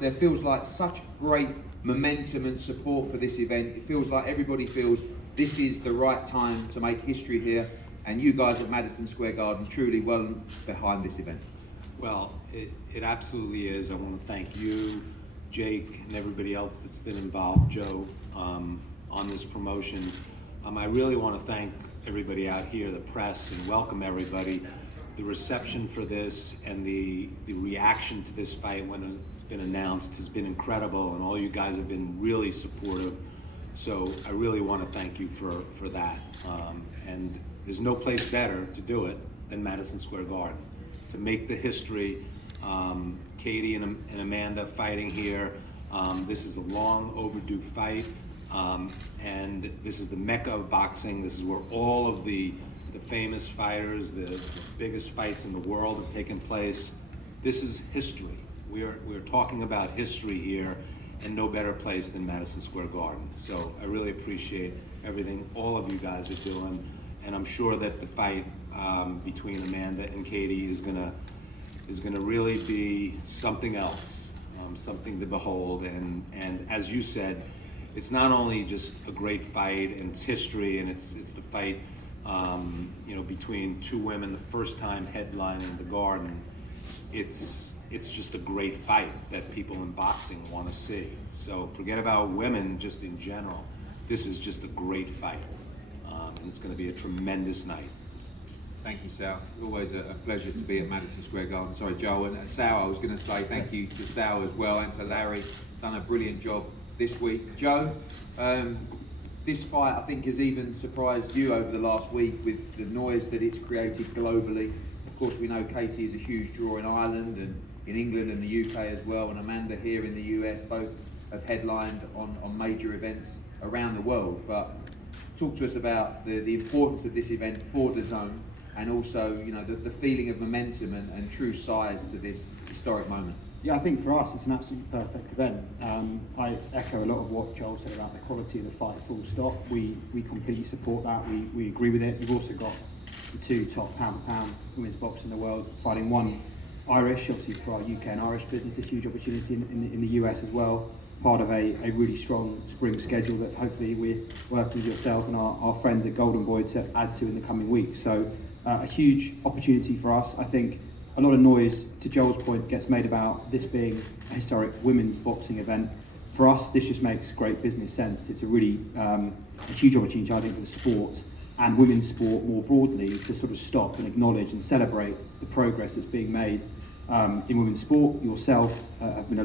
There feels like such great momentum and support for this event. It feels like everybody feels this is the right time to make history here, and you guys at Madison Square Garden truly well behind this event. Well, it absolutely is. I want to thank you, Jake, and everybody else that's been involved, Joe, on this promotion. I really want to thank everybody out here, the press, and welcome everybody. The reception for this and the reaction to this fight when it's been announced has been incredible, and all you guys have been really supportive. So I really want to thank you for that. And there's no place better to do it than Madison Square Garden. To make the history, Katie and Amanda fighting here. This is a long overdue fight, and this is the mecca of boxing. This is where all of the famous fighters, the biggest fights in the world have taken place. This is history. We're talking about history here, and no better place than Madison Square Garden. So I really appreciate everything all of you guys are doing, and I'm sure that the fight between Amanda and Katie is gonna really be something else, something to behold. And as you said, it's not only just a great fight and it's history, and it's the fight between two women, the first time headlining the Garden. It's just a great fight that people in boxing want to see. So forget about women just in general. This is just a great fight, and it's going to be a tremendous night. Thank you, Sal. Always a pleasure to be at Madison Square Garden. Sorry, Joe. And Sal, I was going to say thank you to Sal as well, and to Larry. Done a brilliant job this week. Joe, this fight I think has even surprised you over the last week with the noise that it's created globally. Of course, we know Katie is a huge draw in Ireland and in England and the UK as well, and Amanda here in the US. Both have headlined on major events around the world. But talk to us about the importance of this event for the zone, and also, the feeling of momentum and true size to this historic moment. Yeah, I think for us it's an absolutely perfect event. I echo a lot of what Joel said about the quality of the fight, full stop. We completely support that, we agree with it. You've also got the two top pound-for-pound women's boxers in the world fighting, one Irish, obviously for our UK and Irish business, a huge opportunity in the US as well. Part of a really strong spring schedule that hopefully we're working with yourself and our friends at Golden Boy to add to in the coming weeks. So a huge opportunity for us. I think a lot of noise, to Joel's point, gets made about this being a historic women's boxing event. For us, this just makes great business sense. It's a really a huge opportunity, I think, for the sport and women's sport more broadly to sort of stop and acknowledge and celebrate the progress that's being made in women's sport. Yourself have been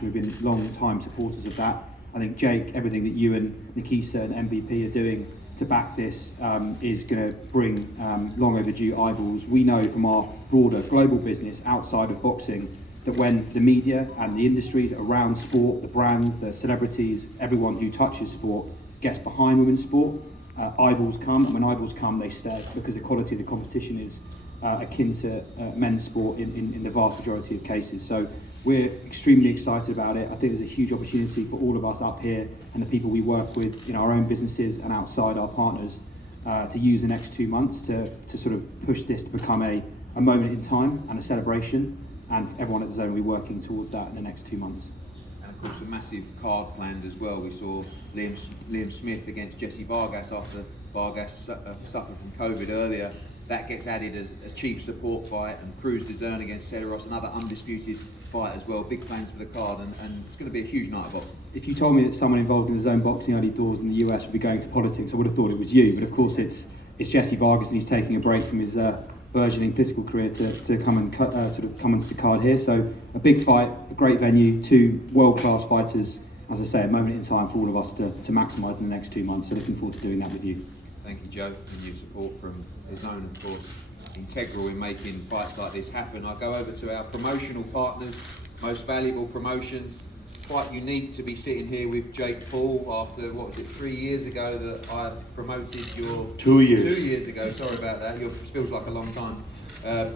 we've been long time supporters of that. I think, Jake, everything that you and Nikisa and MVP are doing to back this is going to bring long overdue eyeballs. We know from our broader global business outside of boxing that when the media and the industries around sport, the brands, the celebrities, everyone who touches sport gets behind women's sport, eyeballs come, and when eyeballs come they stay, because the quality of the competition is akin to men's sport in the vast majority of cases. So we're extremely excited about it. I think there's a huge opportunity for all of us up here and the people we work with in our own businesses and outside our partners to use the next 2 months to sort of push this to become a moment in time and a celebration, and everyone at the zone will be working towards that in the next 2 months. And of course a massive card planned as well. We saw Liam Smith against Jesse Vargas after Vargas suffered from COVID earlier. That gets added as a chief support fight, and Cruz Dezern against Cederos, another undisputed fight as well. Big plans for the card, and it's going to be a huge night of boxing. If you told me that someone involved in the zone boxing early doors in the US would be going to politics, I would have thought it was you. But of course it's Jesse Vargas, and he's taking a break from his burgeoning political career to come and come into the card here. So a big fight, a great venue, two world-class fighters. As I say, a moment in time for all of us to maximise in the next 2 months. So looking forward to doing that with you. Thank you, Joe, and your support from the zone, of course, integral in making fights like this happen. I'll go over to our promotional partners, Most Valuable Promotions. Quite unique to be sitting here with Jake Paul after, 3 years ago that I promoted your... 2 years. 2 years ago, sorry about that. It feels like a long time.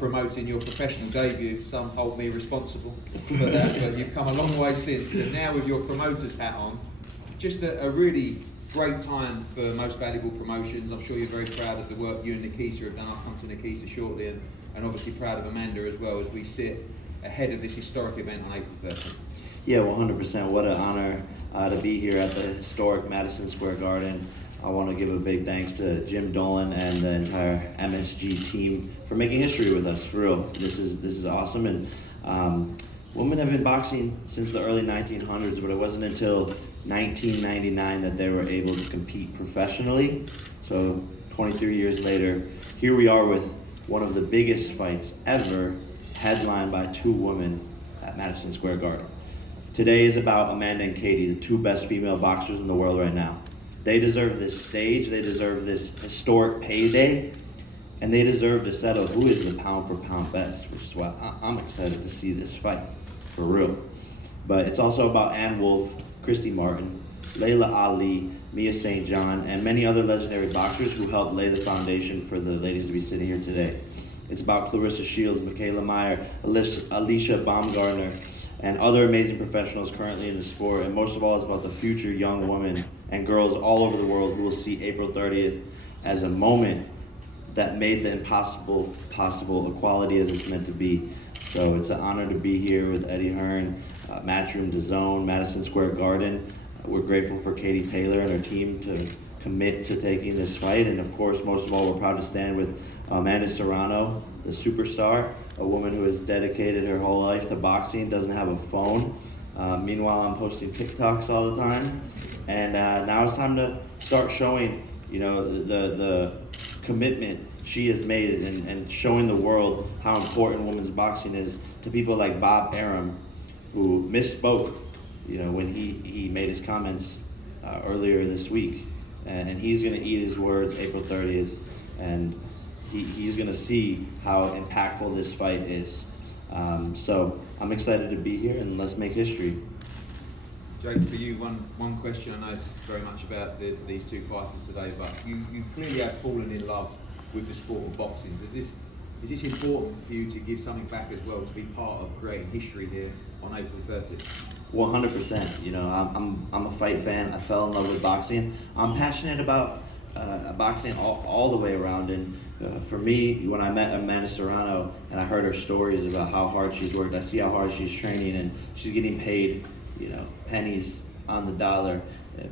Promoting your professional debut. Some hold me responsible for that, but you've come a long way since. And now with your promoter's hat on, just a really great time for Most Valuable Promotions. I'm sure you're very proud of the work you and Nikisa have done. I'll come to Nikisa shortly, and obviously proud of Amanda as well, as we sit ahead of this historic event on April 13th. Yeah, 100%. What an honor to be here at the historic Madison Square Garden. I want to give a big thanks to Jim Dolan and the entire MSG team for making history with us. For real, this is awesome. And women have been boxing since the early 1900s, but it wasn't until 1999 that they were able to compete professionally. So 23 years later, here we are with one of the biggest fights ever, headlined by two women at Madison Square Garden. Today is about Amanda and Katie, the two best female boxers in the world right now. They deserve this stage, they deserve this historic payday, and they deserve to settle who is the pound for pound best, which is why I'm excited to see this fight, for real. But it's also about Ann Wolfe, Christy Martin, Layla Ali, Mia St. John, and many other legendary boxers who helped lay the foundation for the ladies to be sitting here today. It's about Clarissa Shields, Michaela Meyer, Alicia Baumgartner, and other amazing professionals currently in the sport. And most of all, it's about the future young women and girls all over the world who will see April 30th as a moment that made the impossible possible, equality as it's meant to be. So it's an honor to be here with Eddie Hearn, Matchroom DAZN, Madison Square Garden. We're grateful for Katie Taylor and her team to commit to taking this fight. And of course, most of all, we're proud to stand with Amanda Serrano, the superstar, a woman who has dedicated her whole life to boxing, doesn't have a phone. Meanwhile, I'm posting TikToks all the time. And now it's time to start showing, the commitment she has made and showing the world how important women's boxing is to people like Bob Arum, who misspoke, when he made his comments earlier this week. And he's gonna eat his words April 30th, and he's gonna see how impactful this fight is. So I'm excited to be here, and let's make history. Jake, for you, one question. I know it's very much about these two fighters today, but you clearly have fallen in love with the sport of boxing. Is this important for you to give something back as well, to be part of creating history here on April 30th? 100%. I'm a fight fan. I fell in love with boxing. I'm passionate about boxing all the way around. And for me, when I met Amanda Serrano and I heard her stories about how hard she's worked, I see how hard she's training, and she's getting paid, pennies on the dollar,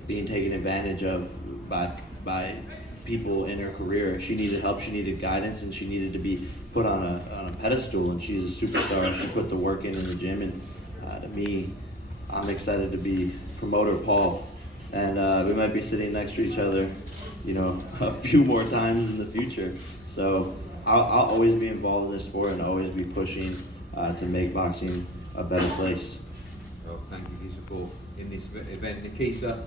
being taken advantage of by people in her career. She needed help, she needed guidance, and she needed to be put on a pedestal. And she's a superstar. She put the work in the gym, and to me, I'm excited to be promoter Paul, and we might be sitting next to each other, a few more times in the future. So I'll always be involved in this sport and always be pushing to make boxing a better place. Well, thank you for your support in this event. Nikisa,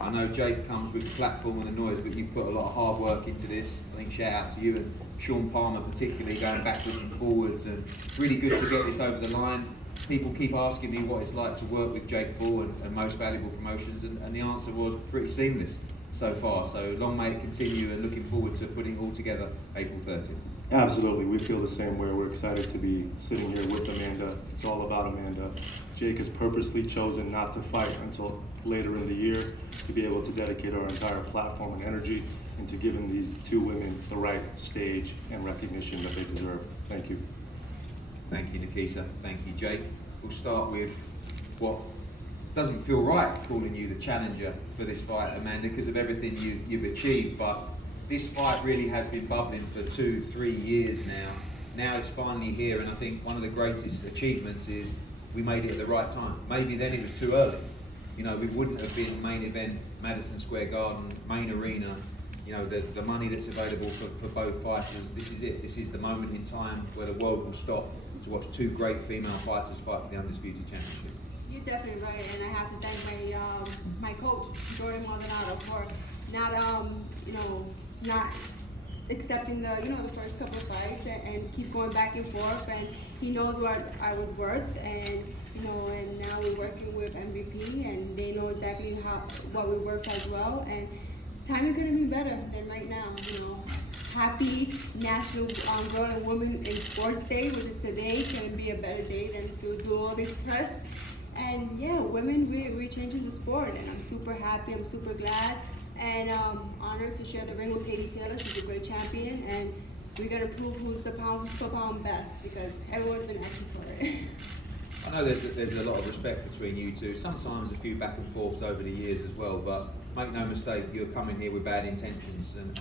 I know Jake comes with the platform and the noise, but you put a lot of hard work into this. I think shout out to you and Sean Palmer particularly, going backwards and forwards, and really good to get this over the line. People keep asking me what it's like to work with Jake Paul and Most Valuable Promotions, and the answer was pretty seamless so far. So long may it continue, and looking forward to putting it all together April 30th. Absolutely, we feel the same way. We're excited to be sitting here with Amanda. It's all about Amanda. Jake has purposely chosen not to fight until later in the year to be able to dedicate our entire platform and energy into giving these two women the right stage and recognition that they deserve. Thank you. Thank you, Nikisa. Thank you, Jake. We'll start with what doesn't feel right, calling you the challenger for this fight, Amanda, because of everything you've achieved. But this fight really has been bubbling for 2-3 years now. Now it's finally here, and I think one of the greatest achievements is we made it at the right time. Maybe then it was too early. We wouldn't have been main event, Madison Square Garden, main arena. The money that's available for both fighters. This is it. This is the moment in time where the world will stop to watch two great female fighters fight for the Undisputed Championship. You're definitely right, and I have to thank my coach, Jordan Maldonado, for not accepting the first couple of fights and keep going back and forth. And he knows what I was worth, and and now we're working with MVP, and they know exactly what we're worth as well. And timing couldn't be better than right now. Happy National Girl and Women in Sports Day, which is today. Couldn't be a better day than to do all this press. And yeah, women, we're changing the sport, and I'm super happy. I'm super glad, and honored to share the ring with Katie Taylor. She's a great champion, and we're gonna prove who's the pound for pound best, because everyone's been asking for it. I know there's a lot of respect between you two, sometimes a few back and forths over the years as well, but make no mistake, you're coming here with bad intentions and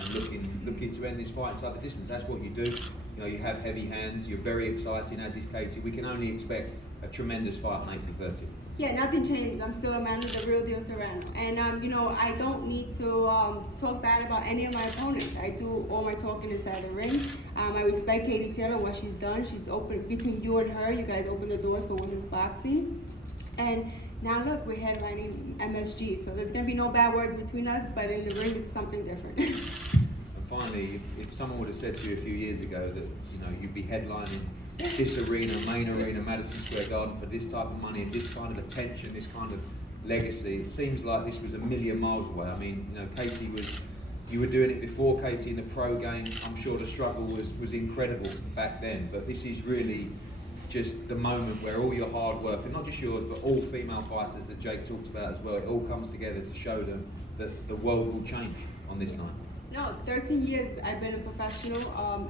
looking to end this fight inside the distance. That's what you do. You know, you have heavy hands, you're very exciting, as is Katie. We can only expect a tremendous fight on April 30th. Yeah, nothing changed. I'm still Amanda, the real deal Serrano. And, you know, I don't need to talk bad about any of my opponents. I do all my talking inside the ring. I respect Katie Taylor, what she's done. She's opened, between you and her, you guys opened the doors for women's boxing. And now look, we're headlining MSG. So there's going to be no bad words between us, but in the ring it's something different. And finally, if someone would have said to you a few years ago that, you know, you'd be headlining this arena, main arena, Madison Square Garden, for this type of money and this kind of attention, this kind of legacy, it seems like this was a million miles away. I mean, you know, Katie you were doing it before, Katie, in the pro game. I'm sure the struggle was incredible back then, but this is really just the moment where all your hard work, and not just yours, but all female fighters that Jake talked about as well, it all comes together to show them that the world will change on this night. No, 13 years I've been a professional.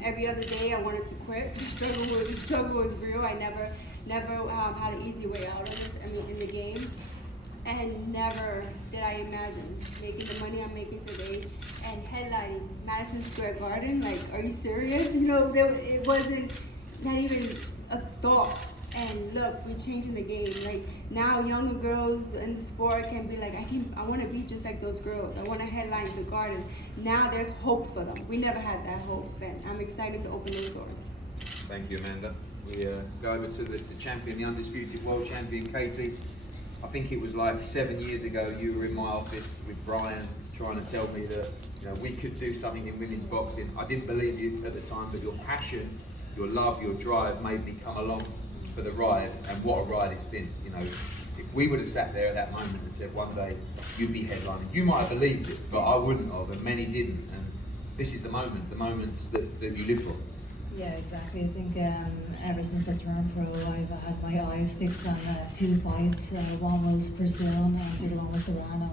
Every other day I wanted to quit. The struggle was real. I never had an easy way out of it. I mean, in the game, and never did I imagine making the money I'm making today and headlining Madison Square Garden. Like, are you serious? You know, it wasn't not even a thought. And look, we're changing the game. Like, now younger girls in the sport can be like, I want to be just like those girls. I want to headline the Garden. Now there's hope for them. We never had that hope, and I'm excited to open those doors. Thank you, Amanda. We go over to the champion, the undisputed world champion, Katie. I think it was like 7 years ago you were in my office with Brian trying to tell me that, you know, we could do something in women's boxing. I didn't believe you at the time, but your passion, your love, your drive made me come along for the ride, and what a ride it's been. You know, if we would have sat there at that moment and said one day you'd be headlining, you might have believed it, but I wouldn't have, and many didn't. And this is the moments that you live for. Yeah, exactly. I think ever since I turned pro, I've had my eyes fixed on two fights. One was Brazil and the other one was Serrano.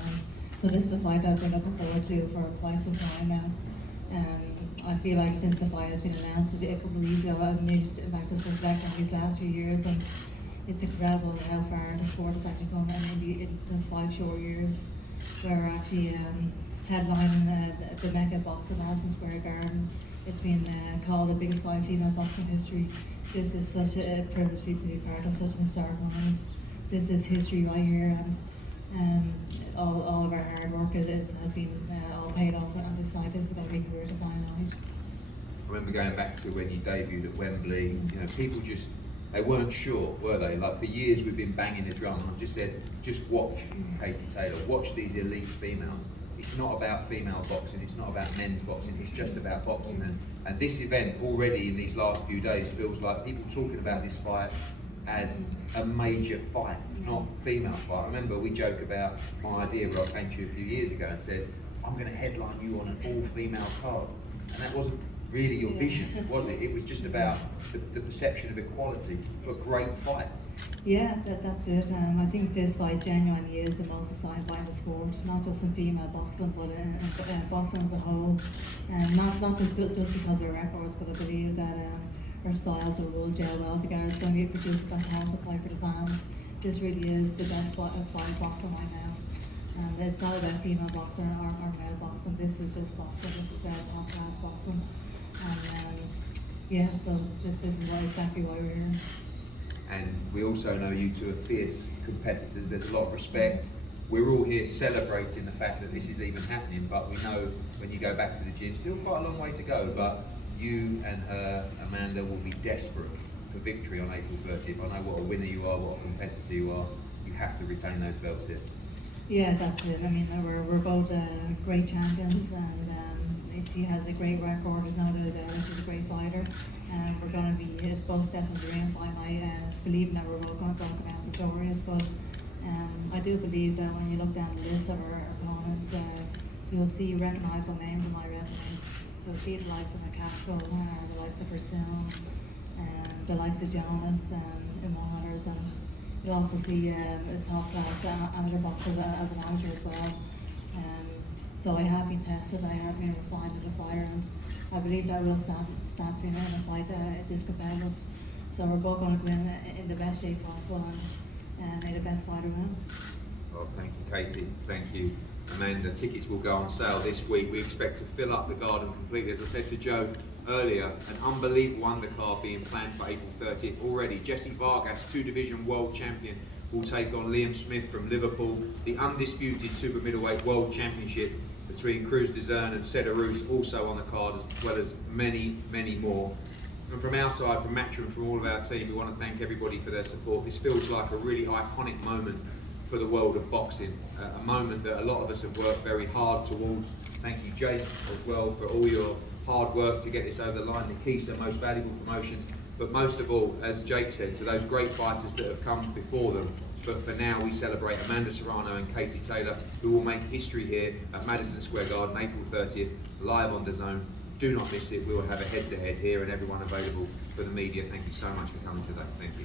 So this is a fight I've been looking forward to for quite some time now. I feel like since the fight has been announced a couple of weeks ago, I've nearly sitting back just reflecting on these last few years, and it's incredible how far the sport has actually come in the 5 short years. We're actually headlining the Mecca box at Madison Square Garden. It's been called the biggest fight in female boxing history. This is such a privilege to be part of such an historic moment. This is history right here, and all of our hard work has been all paid off on this side. This is going to be a career defining night. I remember going back to when you debuted at Wembley. You know, people they weren't sure, were they? Like, for years we've been banging the drum, and I've just said, just watch Katie Taylor, watch these elite females. It's not about female boxing, it's not about men's boxing, it's just about boxing. And this event already in these last few days feels like people talking about this fight as a major fight, not female fight. I remember we joke about my idea where I came to you a few years ago and said, I'm going to headline you on an all-female card. And that wasn't really your vision, was it? It was just about the perception of equality for great fights. Yeah, that's it. I think this fight genuinely is the most exciting fight in the sport, not just in female boxing, but in boxing as a whole. And not just because of our records, but I believe that our styles will gel well together. It's going to produce a fantastic fight for the fans. This really is the best fight boxing right now. And it's not about female boxing or male boxing. This is just boxing. This is top class boxing. And yeah, so this is exactly why we're here. And we also know you two are fierce competitors. There's a lot of respect. We're all here celebrating the fact that this is even happening, but we know when you go back to the gym, still quite a long way to go, but you and her, Amanda, will be desperate for victory on April 30th. I know what a winner you are, what a competitor you are. You have to retain those belts here. Yeah, that's it. I mean, we're both great champions, and she has a great record. There's no doubt about it. She's a great fighter, and we're going to be both stepping in the ring fight night, believing that we're both going to come out victorious. But I do believe that when you look down the list of our opponents, you'll see recognizable names on my resume. You'll see the likes of McCaskill, the likes of Pursuit, the likes of Jonas, and one others. And you'll also see a top class amateur boxer as an amateur as well. So I have been tested, I have been refined in the fire, and I believe that I will stand to win in a fight this competitive. So we're both going to go in the best shape possible and may the best fighter win. Well, thank you, Katie. Thank you, Amanda. Tickets will go on sale this week. We expect to fill up the garden completely. As I said to Joe earlier, an unbelievable undercard being planned for April 30th already. Jesse Vargas, 2-division world champion, will take on Liam Smith from Liverpool. The undisputed super middleweight world championship between Cruz Dezern and Sedarus also on the card, as well as many, many more. And from our side, from Matchroom, from all of our team, we want to thank everybody for their support. This feels like a really iconic moment for the world of boxing, a moment that a lot of us have worked very hard towards. Thank you, Jake, as well, for all your hard work to get this over the line. Nikisa, most valuable promotions. But most of all, as Jake said, to those great fighters that have come before them. But for now, we celebrate Amanda Serrano and Katie Taylor, who will make history here at Madison Square Garden, April 30th, live on DAZN. Do not miss it. We will have a head-to-head here and everyone available for the media. Thank you so much for coming today. Thank you.